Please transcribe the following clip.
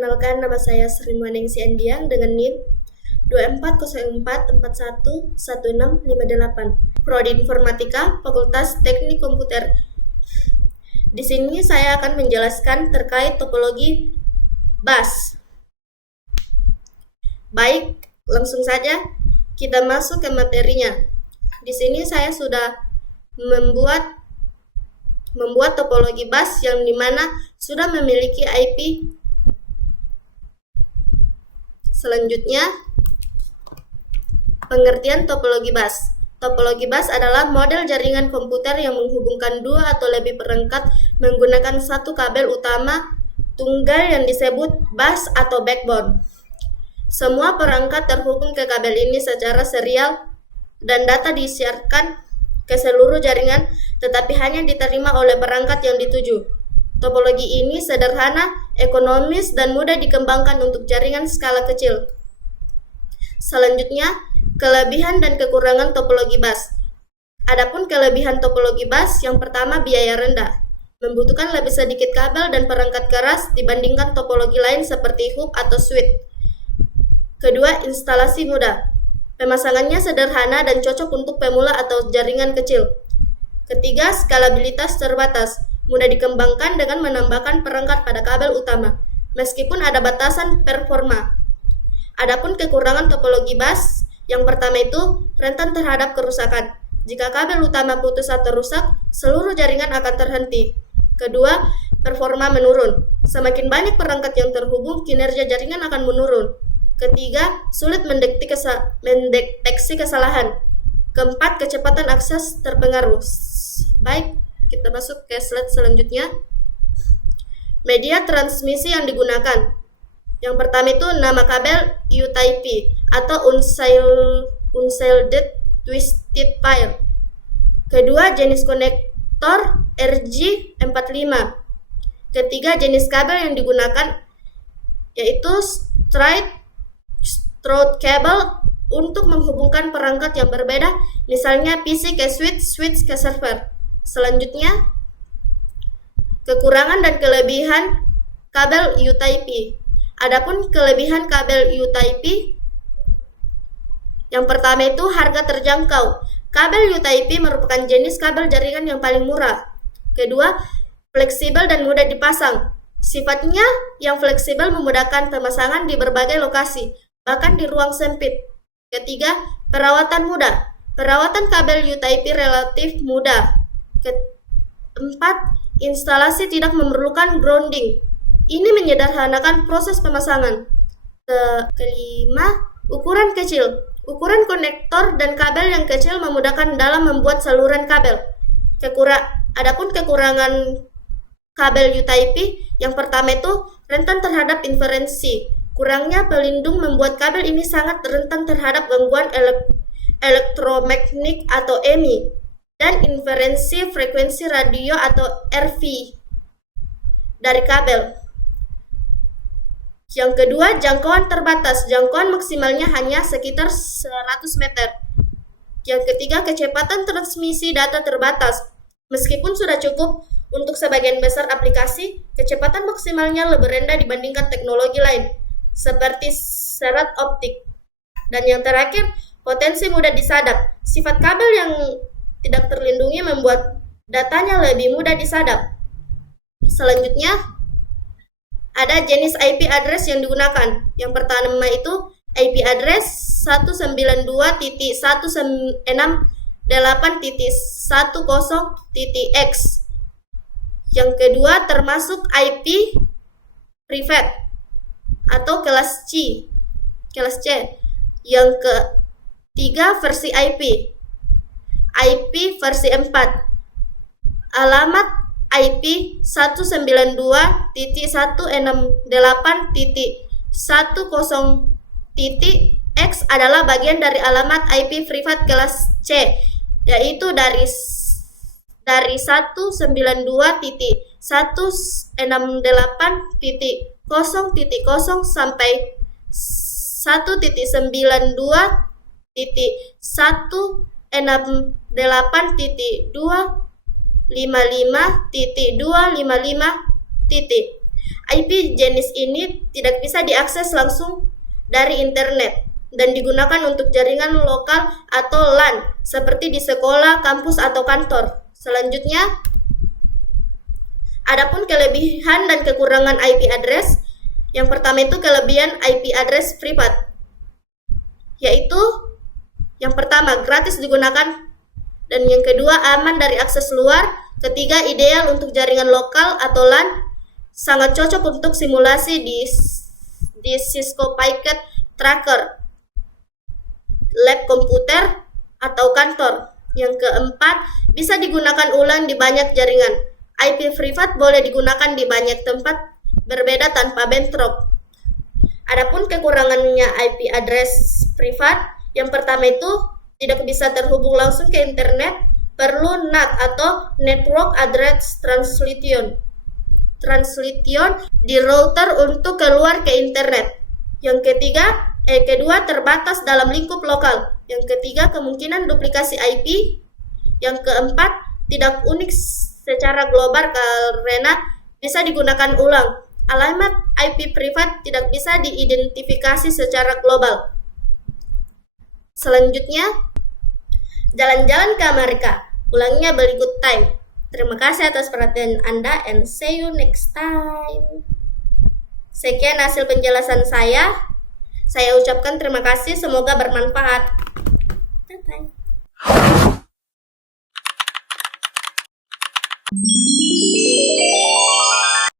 Perkenalkan, nama saya Sri Muaningsi Andiang dengan NIM 240441616558. Prodi Informatika, Fakultas Teknik Komputer. Di sini saya akan menjelaskan terkait topologi bus. Baik, langsung saja kita masuk ke materinya. Di sini saya sudah membuat topologi bus yang dimana sudah memiliki IP. Selanjutnya, pengertian topologi bus. Topologi bus adalah model jaringan komputer yang menghubungkan dua atau lebih perangkat menggunakan satu kabel utama tunggal yang disebut bus atau backbone. Semua perangkat terhubung ke kabel ini secara serial dan data disiarkan ke seluruh jaringan, tetapi hanya diterima oleh perangkat yang dituju. Topologi ini sederhana, ekonomis, dan mudah dikembangkan untuk jaringan skala kecil. Selanjutnya, kelebihan dan kekurangan topologi bus. Adapun kelebihan topologi bus, yang pertama biaya rendah, membutuhkan lebih sedikit kabel dan perangkat keras dibandingkan topologi lain seperti hub atau switch. Kedua, instalasi mudah. Pemasangannya sederhana dan cocok untuk pemula atau jaringan kecil. Ketiga, skalabilitas terbatas, mudah dikembangkan dengan menambahkan perangkat pada kabel utama, meskipun ada batasan performa. Adapun kekurangan topologi bus, yang pertama itu rentan terhadap kerusakan. Jika kabel utama putus atau rusak, seluruh jaringan akan terhenti. Kedua, performa menurun. Semakin banyak perangkat yang terhubung, kinerja jaringan akan menurun. Ketiga, sulit mendeteksi kesalahan. Keempat, kecepatan akses terpengaruh. Baik, kita masuk ke slide selanjutnya. Media transmisi yang digunakan. Yang pertama itu nama kabel U-Type atau Unshielded Twisted Pair. Kedua, jenis konektor RJ45. Ketiga, jenis kabel yang digunakan yaitu straight through cable untuk menghubungkan perangkat yang berbeda, misalnya PC ke switch, switch ke server. Selanjutnya, kekurangan dan kelebihan kabel U-Type. Adapun kelebihan kabel U-Type, yang pertama itu harga terjangkau. Kabel U-Type merupakan jenis kabel jaringan yang paling murah. Kedua, fleksibel dan mudah dipasang. Sifatnya yang fleksibel memudahkan pemasangan di berbagai lokasi, bahkan di ruang sempit. Ketiga, perawatan mudah. Perawatan kabel U-Type relatif mudah. Keempat, instalasi tidak memerlukan grounding. Ini menyederhanakan proses pemasangan. Kelima, ukuran kecil. Ukuran konektor dan kabel yang kecil memudahkan dalam membuat saluran kabel. Adapun kekurangan kabel U-Type, yang pertama itu rentan terhadap interferensi. Kurangnya pelindung membuat kabel ini sangat rentan terhadap gangguan elektromagnetik atau EMI dan interferensi frekuensi radio atau RF dari kabel. Yang kedua, jangkauan terbatas. Jangkauan maksimalnya hanya sekitar 100 meter. Yang ketiga, kecepatan transmisi data terbatas. Meskipun sudah cukup untuk sebagian besar aplikasi, kecepatan maksimalnya lebih rendah dibandingkan teknologi lain, seperti serat optik. Dan yang terakhir, potensi mudah disadap. Sifat kabel yang tidak terlindungi membuat datanya lebih mudah disadap. Selanjutnya, ada jenis IP address yang digunakan. Yang pertama itu IP address 192.168.10.x. Yang kedua termasuk IP private atau kelas C. Yang ketiga versi IP versi 4. Alamat IP 192.168.10.x adalah bagian dari alamat IP private kelas C, yaitu dari 192.168.0.0 sampai 1.9.168.255.255. IP jenis ini tidak bisa diakses langsung dari internet dan digunakan untuk jaringan lokal atau LAN seperti di sekolah, kampus, atau kantor. Selanjutnya, adapun kelebihan dan kekurangan IP address. Yang pertama itu kelebihan IP address privat, yaitu yang pertama gratis digunakan, dan yang kedua aman dari akses luar, ketiga ideal untuk jaringan lokal atau LAN, sangat cocok untuk simulasi di Cisco Packet Tracker, lab komputer, atau kantor. Yang keempat, bisa digunakan ulang di banyak jaringan. IP privat boleh digunakan di banyak tempat berbeda tanpa bentrok. Adapun kekurangannya IP address privat, yang pertama itu tidak bisa terhubung langsung ke internet, perlu NAT atau Network Address Translation di router untuk keluar ke internet. Yang kedua terbatas dalam lingkup lokal. Yang ketiga kemungkinan duplikasi IP. Yang keempat tidak unik secara global karena bisa digunakan ulang. Alamat IP privat tidak bisa diidentifikasi secara global. Selanjutnya, jalan-jalan ke Amerika. Ulangnya beli good time. Terima kasih atas perhatian Anda and see you next time. Sekian hasil penjelasan saya. Saya ucapkan terima kasih, semoga bermanfaat. Bye-bye.